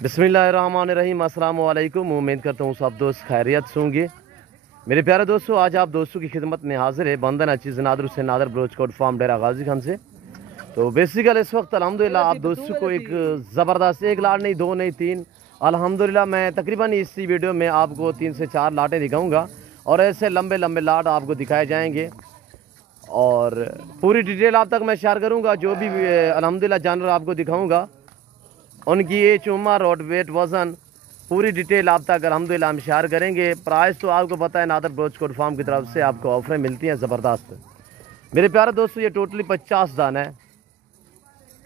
बिस्मिल्लाहिर्रहमानिर्रहीम। अस्सलाम वालेकुम। उम्मीद करता हूँ सब दोस्त खैरियत से होंगे। मेरे प्यारे दोस्तों, आज आप दोस्तों की खिदमत में हाजिर है बंदन अचीज़ नादर से नादर ब्रोच कोट फार्म डेरा गाजी खान से। तो बेसिकल इस वक्त अल्हम्दुलिल्लाह आप दोस्तों को एक ज़बरदस्त एक लाट नहीं, दो नहीं, तीन, अल्हम्दुलिल्लाह मैं तकरीबन इसी वीडियो में आपको 3 से 4 लाटें दिखाऊँगा और ऐसे लंबे लंबे लाट आपको दिखाए जाएंगे और पूरी डिटेल आप तक मैं शेयर करूँगा। जो भी अल्हम्दुलिल्लाह जानवर आपको दिखाऊँगा उनकी एज, उम्र और वेट, वज़न, पूरी डिटेल आप तक अल्हम्दुलिल्लाह हम शेयर करेंगे। प्राइस तो आपको पता है, नादर ब्रोच कोट फार्म की तरफ से आपको ऑफरें मिलती हैं ज़बरदस्त। मेरे प्यारे दोस्तों, ये टोटली 50 दान है।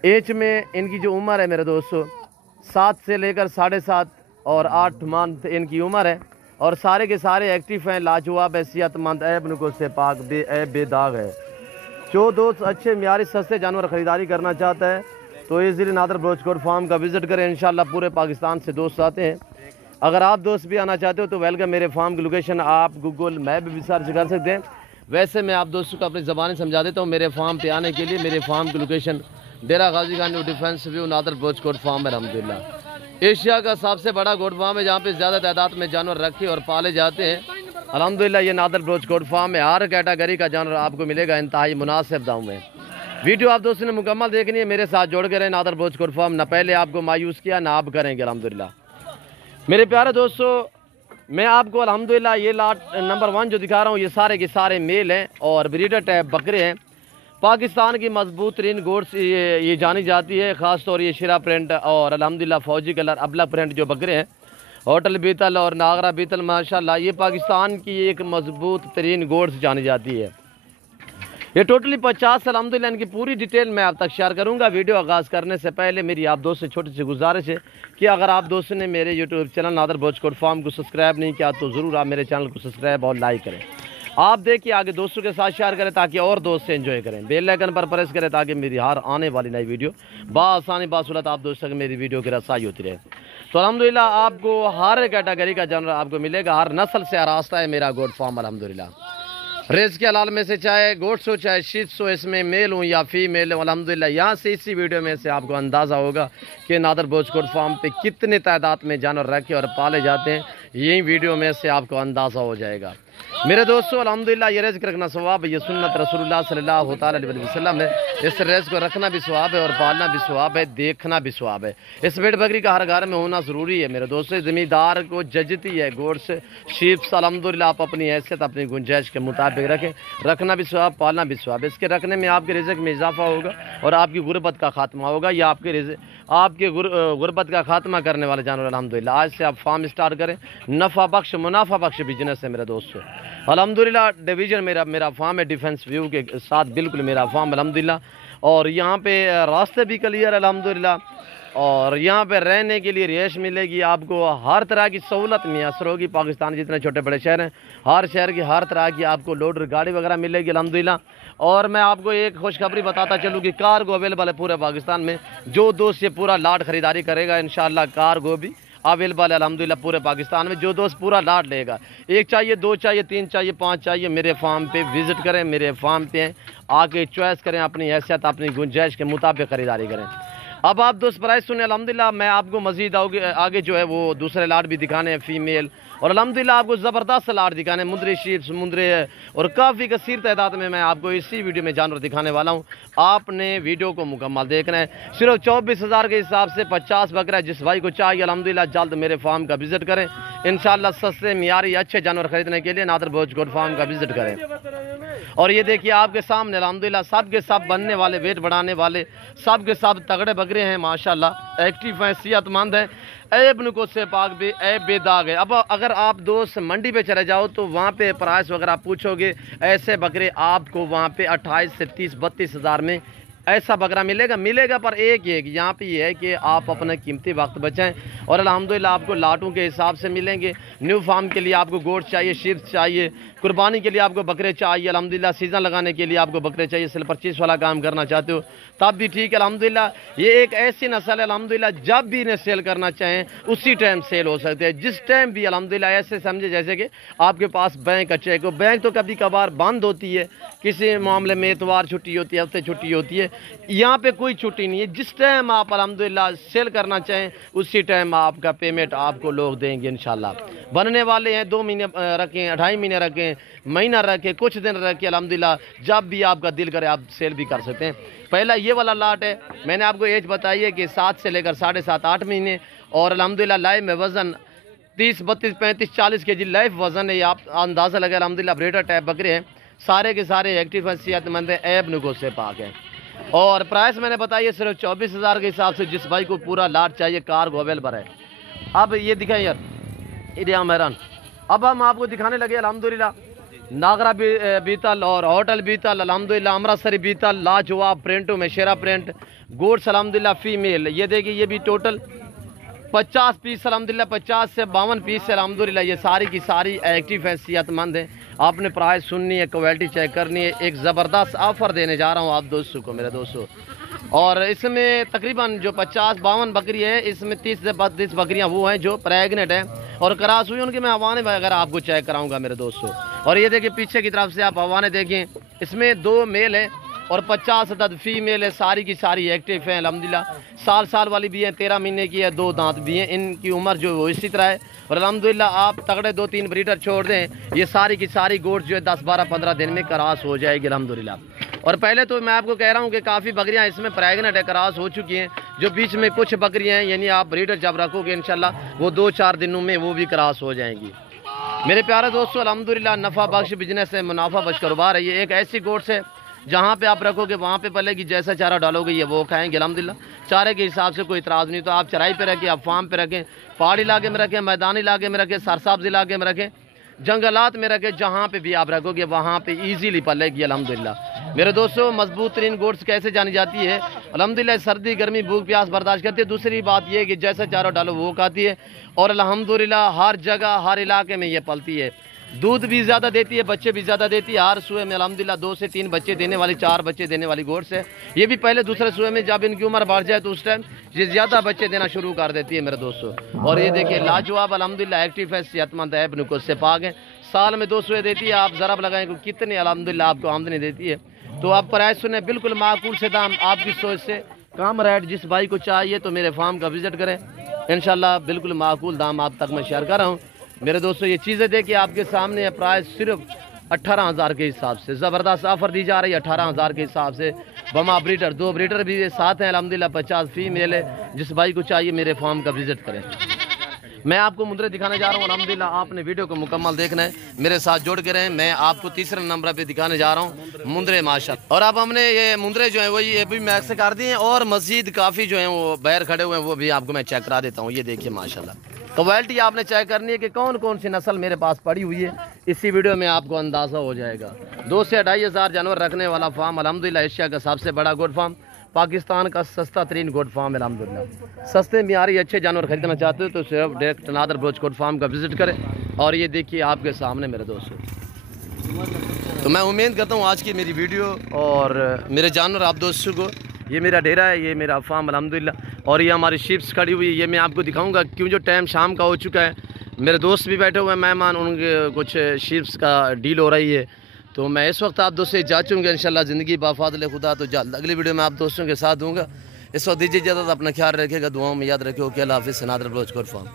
एज में इनकी जो उम्र है मेरे दोस्तों 7 से लेकर 7.5 और 8 मंथ इनकी उम्र है और सारे के सारे एक्टिव हैं, लाजवाब है, सेहतमंद, ऐब नुको से पाक, बेदाग है। जो दोस्त अच्छे म्यारी सस्ते जानवर ख़रीदारी करना चाहता है तो easily Nadir broach coat farm का विज़िट करें। इंशाल्लाह पूरे पाकिस्तान से दोस्त आते हैं। अगर आप दोस्त भी आना चाहते हो तो वेलकम। मेरे फार्म की लोकेशन आप गूगल मैप भी सर्च कर सकते हैं। वैसे मैं आप दोस्तों को अपनी ज़बानी समझा देता हूँ। मेरे फार्म पे आने के लिए मेरे फार्म की location Dera Ghazi Khan new defence view नादर ब्रोच कोट फार्म है। अल्हम्दुलिल्लाह एशिया का सबसे बड़ा गोट फार्म है जहाँ पे ज़्यादा तादाद में जानवर रखे और पाले जाते हैं। अल्हम्दुलिल्लाह ये नादर ब्रोच कोट फार्म है। हर कैटेगरी का जानवर आपको मिलेगा इंतहाई मुनासिब दाम में। वीडियो आप दोस्तों ने मुकम्मल देखनी है, मेरे साथ जोड़ के रहे। नादर ब्रोच कोट फार्म ना पहले आपको मायूस किया ना आप करेंगे अल्हम्दुलिल्लाह। मेरे प्यारे दोस्तों, मैं आपको अल्हम्दुलिल्लाह ये लाट नंबर 1 जो दिखा रहा हूँ ये सारे के सारे मेल हैं और ब्रीडर टाइप बकरे हैं। पाकिस्तान की मजबूत तरीन गोड्स ये जानी जाती है। ख़ास तौर ये शिरा प्रिंट और अल्हम्दुलिल्लाह फौजी कलर अबला प्रिंट जो बकरे हैं, होटल बीतल और नागरा बीतल, माशाल्लाह ये पाकिस्तान की एक मजबूत तरीन गोड्स जानी जाती है। ये टोटली 50 अल्हम्दुलिल्लाह इनकी पूरी डिटेल मैं आप तक शेयर करूंगा। वीडियो आगाज़ करने से पहले मेरी आप दोस्त से छोटी सी गुजारिश है कि अगर आप दोस्तों ने मेरे YouTube channel Nadir broach coat farm को सब्सक्राइब नहीं किया तो ज़रूर आप मेरे चैनल को सब्सक्राइब और लाइक करें। आप देखिए आगे दोस्तों के साथ शेयर करें ताकि और दोस्त से एंजॉय करें। बेल आइकन पर प्रेस करें ताकि मेरी हर आने वाली नई वीडियो बासानी बासुलत आप दोस्तों तक मेरी वीडियो की रसाई होती रहे। तो अल्हम्दुलिल्लाह आपको हर कैटेगरी का जानवर आपको मिलेगा। हर नस्ल से आरास्ता है मेरा गोट फार्म अल्हम्दुलिल्लाह। रेस के हलाल में से चाहे गोट्स हो चाहे शीट्स हो, इसमें मेल हो या फीमेल हो, अल्हम्दुलिल्लाह यहाँ से इसी वीडियो में से आपको अंदाज़ा होगा कि नादर ब्रोच कोट फार्म पे कितने तादाद में जानवर रखे और पाले जाते हैं। यही वीडियो में से आपको अंदाज़ा हो जाएगा। मेरे दोस्तों अल्हम्दुलिल्लाह ये रेस रखना सवाब है, ये सुन्नत रसूलुल्लाह सल्लल्लाहु अलैहि वसल्लम है। इस रेस को रखना भी सवाब है और पालना भी सवाब है, देखना भी सवाब है। इस भेड़ बकरी का हर घर में होना ज़रूरी है मेरे दोस्तों। ज़मींदार को जजती है गोड्स शीप्स, अल्हम्दुलिल्लाह आप अपनी हैसियत अपनी गुंजाइश के मुताबिक रखें। रखना भी सवाब, पालना भी सवाब। इसके रखने में आपके रिज़्क़ में इजाफा होगा और आपकी गुर्बत का खात्मा होगा। या आपके गुर्बत का खात्मा करने वाले जानवर अल्हम्दुलिल्लाह। आज से आप फार्म स्टार्ट करें। नफ़ा बख्श मुनाफा बख्श बिजनेस है मेरे दोस्तों। अल्हम्दुलिल्लाह डिवीज़न मेरा फार्म है डिफेंस व्यू के साथ, बिल्कुल मेरा फार्म अल्हम्दुलिल्लाह। और यहाँ पे रास्ते भी क्लियर अल्हम्दुलिल्लाह और यहाँ पे रहने के लिए रिहाइश मिलेगी। आपको हर तरह की सहूलत मैसर होगी। पाकिस्तान जितने छोटे बड़े शहर हैं, हर शहर की हर तरह की आपको लोडर गाड़ी वगैरह मिलेगी अल्हम्दुलिल्लाह। और मैं आपको एक खुशखबरी बताता चलूँ कि कार्गो अवेलेबल है पूरे पाकिस्तान में। जो दोस्त ये पूरा लाट ख़रीदारी करेगा इंशाअल्लाह कार्गो भी अवेलेबल है अल्हम्दुलिल्लाह पूरे पाकिस्तान में। जो दोस्त पूरा लाट लेगा, 1 चाहिए, 2 चाहिए, 3 चाहिए, 5 चाहिए, मेरे फार्म पे विज़िट करें। मेरे फार्म पे आके चॉइस करें, अपनी हैसियत अपनी गुंजाइश के मुताबिक ख़रीदारी करें। अब आप दोस्त प्राइस सुने अल्हम्दुलिल्लाह। मैं आपको मज़ीद आगे जो है वो दूसरे लाट भी दिखाने हैं फीमेल और अल्हम्दुलिल्लाह आपको ज़बरदस्त लाट दिखाने हैं, मुंदरी शीप्स मुंदरे और काफ़ी कसीर तादाद में मैं आपको इसी वीडियो में जानवर दिखाने वाला हूँ। आपने वीडियो को मुकम्मल देखना है। सिर्फ 24,000 के हिसाब से 50 बकरा जिस भाई को चाहिए अल्हम्दुलिल्लाह जल्द मेरे फार्म का विज़िट करें। इंशाअल्लाह सस्ते मियारी अच्छे जानवर खरीदने के लिए नादर ब्रोच कोट फार्म का विज़िट करें। और ये देखिए आपके सामने अल्हम्दुलिल्लाह सब के सब बनने वाले, वेट बढ़ाने वाले, सब के सब तगड़े बकरे हैं माशाल्लाह, एक्टिव हैं, सेहतमंद हैं, ऐब नुको से पाक भी, ऐब बेदाग है। अब अगर आप दोस्त मंडी पे चले जाओ तो वहाँ पे प्राइस वगैरह पूछोगे, ऐसे बकरे आपको वहाँ पे 28 से 30-32 हज़ार में ऐसा बकरा मिलेगा। पर एक यहाँ पे ये है कि आप अपना कीमती वक्त बचाएं और अल्हम्दुलिल्लाह आपको लाटों के हिसाब से मिलेंगे। न्यू फार्म के लिए आपको गोश्त चाहिए, शीप्स चाहिए, कुर्बानी के लिए आपको बकरे चाहिए अल्हम्दुलिल्लाह, सीज़न लगाने के लिए आपको बकरे चाहिए, सेल परचेज वाला काम करना चाहते हो तब भी ठीक है अल्हम्दुलिल्लाह। ये एक ऐसी नस्ल है अल्हम्दुलिल्लाह जब भी इन्हें सेल करना चाहें उसी टाइम सेल हो सकते हैं, जिस टाइम भी अल्हम्दुलिल्लाह। ऐसे समझे जैसे कि आपके पास बैंक का चेक हो, बैंक तो कभी कभार बंद होती है, किसी मामले में इतवार छुट्टी होती है, हफ्ते छुट्टी होती है, यहाँ पे कोई छुट्टी नहीं है। जिस टाइम आप अल्हम्दुलिल्लाह सेल करना चाहें उसी टाइम आपका पेमेंट आपको लोग देंगे इंशाल्लाह। बनने वाले हैं 2 महीने रखें, 2.5 महीने रखें, महीना रखें, कुछ दिन रखें, अल्हम्दुलिल्लाह जब भी आपका दिल करे आप सेल भी कर सकते हैं। पहला ये वाला लाट है, मैंने आपको एज बताई है कि 7 से लेकर 7.5 8 महीने, और अल्हम्दुलिल्लाह लाइव में वज़न 30 32 35 40 के जी लाइव वज़न है। ये आप अंदाज़ा लगे अल्हम्दुलिल्लाह ब्रीडर टाइप बकरे हैं, सारे के सारे एक्टिव हैं, सेहतमंद हैं, ऐब नुक़्स से पाक हैं। और प्राइस मैंने बताई है सिर्फ 24,000 के हिसाब से, जिस भाई को पूरा लाट चाहिए कार्गो अवेलेबल है। अब ये दिखाएं यार इडिया मेहरान। अब हम आपको दिखाने लगे अल्हम्दुलिल्लाह नागरा बीतल और होटल बीतल, अल्हम्दुलिल्लाह अमृतसरी बीतल, लाजवाब प्रिंटों में शेरा प्रिंट गोड्स अल्हम्दुलिल्लाह फीमेल। ये देखिए ये भी टोटल 50 पीस अल्हम्दुलिल्लाह, 50 से 52 पीस अल्हम्दुलिल्लाह। ये सारी की सारी एक्टिव है, सेहतमंद है। आपने प्राइस सुननी है, क्वालिटी चेक करनी है। एक ज़बरदस्त ऑफ़र देने जा रहा हूँ आप दोस्तों को, मेरे दोस्तों। और इसमें तकरीबन जो 50-52 बकरी है, इसमें 30 से 32 बकरियाँ वो हैं जो प्रेगनेंट हैं और क्रॉस हुई, उनके मैं हवाने वगैरह आपको चेक कराऊंगा मेरे दोस्तों। और ये देखिए पीछे की तरफ से आप हवाने देखें, इसमें 2 मेल है और 50 अदद फीमेल है, सारी की सारी एक्टिव हैं अल्हम्दुलिल्लाह। साल वाली भी है, 13 महीने की है, 2 दांत भी हैं। इनकी उम्र जो वो इसी तरह है। और अल्हम्दुलिल्लाह आप तगड़े 2-3 ब्रीडर छोड़ दें, ये सारी की सारी गोड्स जो है 10-12-15 दिन में क्रॉस हो जाएगी अल्हम्दुलिल्लाह। और पहले तो मैं आपको कह रहा हूँ कि काफ़ी बकरियाँ इसमें प्रेगनेंट है, क्रॉस हो चुकी हैं। जो बीच में कुछ बकरियाँ हैं, यानी आप ब्रीडर जब रखोगे इंशाल्लाह वो 2-4 दिनों में वो भी क्रॉस हो जाएंगी। मेरे प्यारे दोस्तों अल्हम्दुलिल्लाह नफ़ा बख्श बिजनेस है, मुनाफा बख्श कारोबार है। ये एक ऐसी गोड्स है जहाँ पे आप रखोगे वहाँ पे पलेगी, जैसा चारा डालोगे ये वो खाएंगे अल्हम्दुलिल्लाह। चारे के हिसाब से कोई इतराज़ नहीं। तो आप चराई पे रखें, आप फार्म पे रखें, पहाड़ी इलाके में रखें, मैदानी इलाके में रखें, सरसाब्ज इलाके में रखें, जंगलात में रखें, जहाँ पे भी आप रखोगे वहाँ पे ईजीली पलेगी अल्हम्दुलिल्लाह। मेरे दोस्तों मजबूत तरीन गोड्स कैसे जानी जाती है अल्हम्दुलिल्लाह, सर्दी गर्मी भूख प्यास बर्दाश्त करती है। दूसरी बात यह है कि जैसा चारा डालो वो खाती है। और अल्हम्दुलिल्लाह हर जगह हर इलाके में ये पलती है। दूध भी ज़्यादा देती है, बच्चे भी ज़्यादा देती है। हर सुबह में अल्हम्दुलिल्लाह 2 से 3 बच्चे देने वाली, 4 बच्चे देने वाली गोड्स है। ये भी पहले दूसरे सुबह में जब इनकी उम्र बढ़ जाए तो उस टाइम ये ज़्यादा बच्चे देना शुरू कर देती है मेरे दोस्तों। और ये देखिए लाजवाब अल्हम्दुलिल्लाह एक्टिव है, सेहतमंद है, नुक़्स से पाक है। साल में 2 सुबह देती है। आप ज़रा लगाएँ कि कितनी अल्हम्दुलिल्लाह आपको आमदनी देती है। तो आप प्राइस सुने बिल्कुल माकूल से दाम, आपकी सोच से कम रेट। जिस भाई को चाहिए तो मेरे फार्म का विज़िट करें इंशाल्लाह, बिल्कुल माकूल दाम आप तक मैं शेयर कर रहा हूँ मेरे दोस्तों। ये चीज़ें देखिए आपके सामने है, प्राइस सिर्फ 18,000 के हिसाब से ज़बरदस्त ऑफ़र दी जा रही है। 18,000 के हिसाब से बमा ब्रीडर, 2 ब्रीडर भी साथ हैं अल्हम्दुलिल्लाह, 50 फीमेल है। जिस भाई को चाहिए मेरे फार्म का विज़िट करें। मैं आपको मुंदरे दिखाने जा रहा हूँ अल्हम्दुलिल्लाह, आपने वीडियो को मुकम्मल देखना है, मेरे साथ जुड़ के रहें। मैं आपको तीसरे नंबर पे दिखाने जा रहा हूँ मुंदरे माशाअल्लाह। और अब हमने ये मुंदरे जो है वो ये भी मैक्स कर दिए हैं, और मज़ीद काफ़ी जो है वो बाहर खड़े हुए हैं, वो भी आपको मैं चेक करा देता हूँ। ये देखिए माशाअल्लाह क्वालिटी आपने चेक करनी है कि कौन कौन सी नस्ल मेरे पास पड़ी हुई है, इसी वीडियो में आपको अंदाज़ा हो जाएगा। 2 से 2.5 हज़ार जानवर रखने वाला फार्म अल्हम्दुलिल्लाह, एशिया का सबसे बड़ा गोड फार्म, पाकिस्तान का सस्ता तरीन गोड फार्म अल्हम्दुलिल्लाह। सस्ते मियारी अच्छे जानवर खरीदना चाहते हो तो सिर्फ डायरेक्ट नादर ब्रोच गोड फार्म का विज़िट करें। और ये देखिए आपके सामने मेरे दोस्तों। तो मैं उम्मीद करता हूँ आज की मेरी वीडियो और मेरे जानवर आप दोस्तों को, ये मेरा डेरा है, ये मेरा फार्म अल्हम्दुलिल्लाह। और ये हमारी शिप्स खड़ी हुई है, ये मैं आपको दिखाऊंगा क्यों जो टाइम शाम का हो चुका है। मेरे दोस्त भी बैठे हुए हैं मेहमान, उनके कुछ शिप्स का डील हो रही है। तो मैं इस वक्त आप दोस्तों से जा चूँगा इंशाल्लाह ज़िंदगी बाफाज़िल खुदा। तो जल्द अगली वीडियो में आप दोस्तों के साथ दूँगा। इस वक्त दीजिए इजाज़त, अपना ख्याल रखिएगा, दुआओं में याद रखिए। ओके अल्लाह हाफ़िज़। नादर ब्रोच गोड फार्म।